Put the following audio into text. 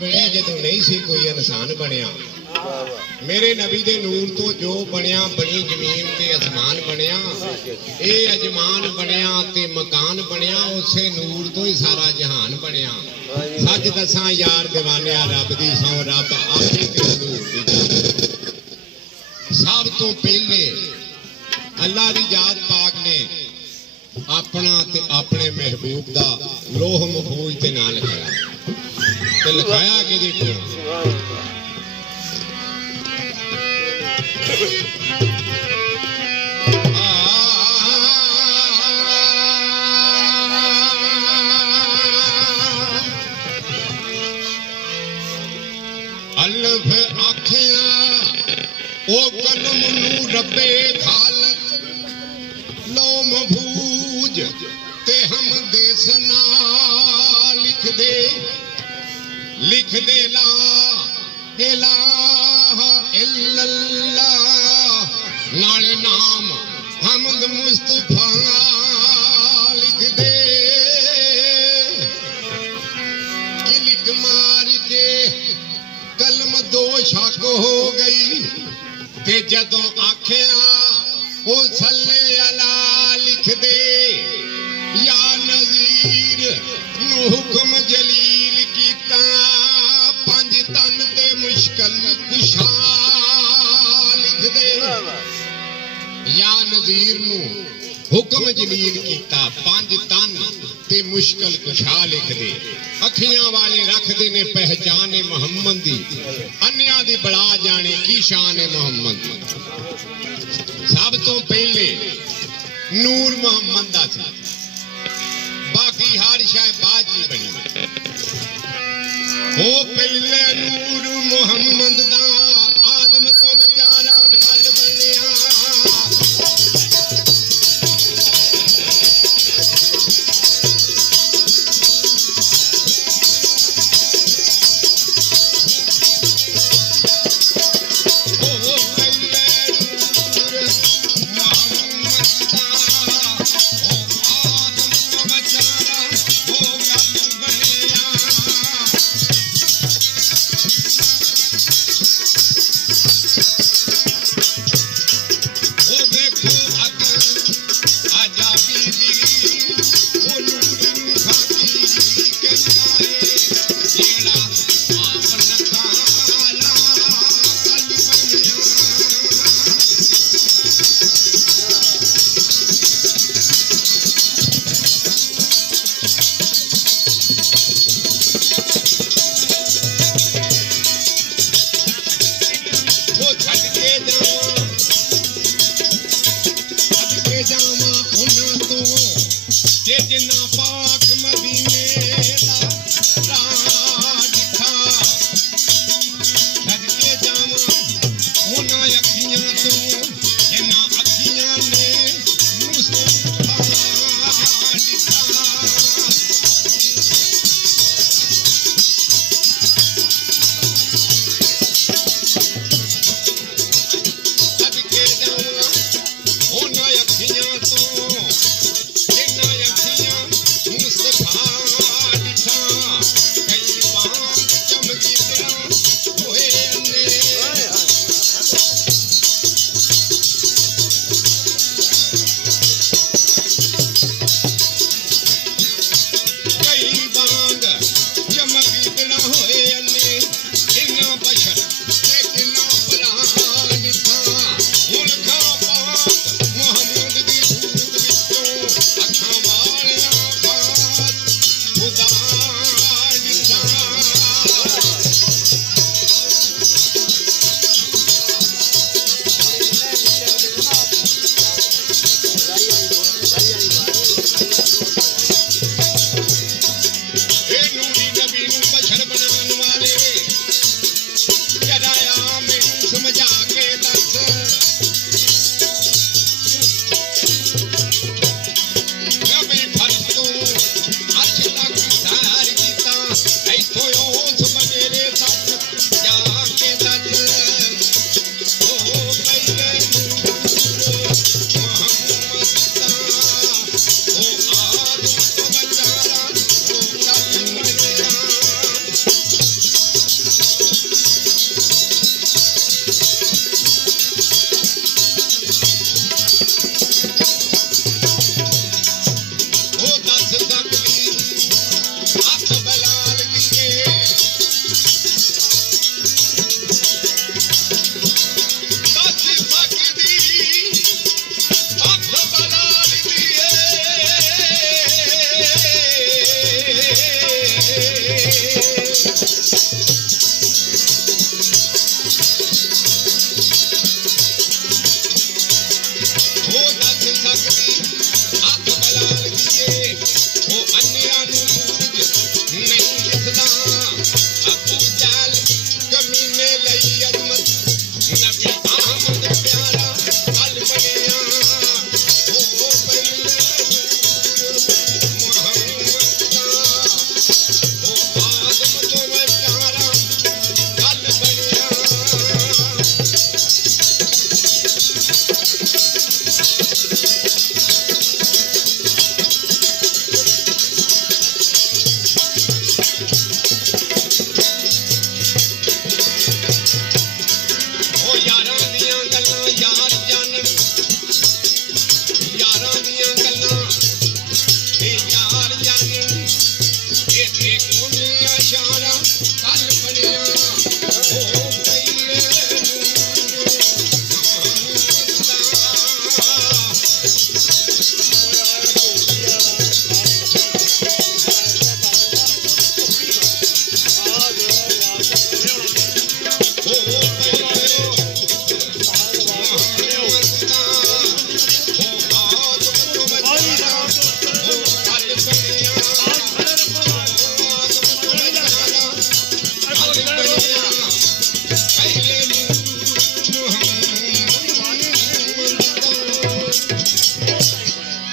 ਵੇਲੇ ਜਦੋਂ नहीं सी कोई इंसान बनया, मेरे नबी दे नूर तो जो बनया बनी जमीन ते आसमान बनया, ये अजमान बनया ते मकान बनया, उसे नूर तो ही सारा जहान बनया। सच दसा यार दीवानिया रब दी सौ रब आपे ते हजूर दी सब तो पहले अल्लाह दी जात पाक ने अपना ते अपने महबूब दा लोह महफूज ते नाम लिखाया ते लिखाया कि देखो अल्फ आखिया ओ कलम नू रब्बे खालक लो महफूज ते हम देसना लिख दे ला इलाहा इल्लल्लाह नाले नाम हमद मुस्तफा लिख दे क्लिक मार के कलम दो शक हो गई ते जदों आखिया ओ सल्ले अला लिख दे या नज़ीर नू हुक्म जलील कीता पंज तन ते मुश्किल कुशा लिख दे या नज़ीर नू हुक्म जलील कीता पंज तन ते मुश्किल कुशा लिख दे अखियां वाले रख दे ने पहचान मोहम्मद दी अन्या दी बड़ा जाने की शान मोहम्मद दी सब तो पहले नूर मोहम्मद दा सी बाकी हर शाय बाद जी बनी ओ पहले नूर मोहम्मद दा आदम तो बेचारा फल बनया ਕਹੇ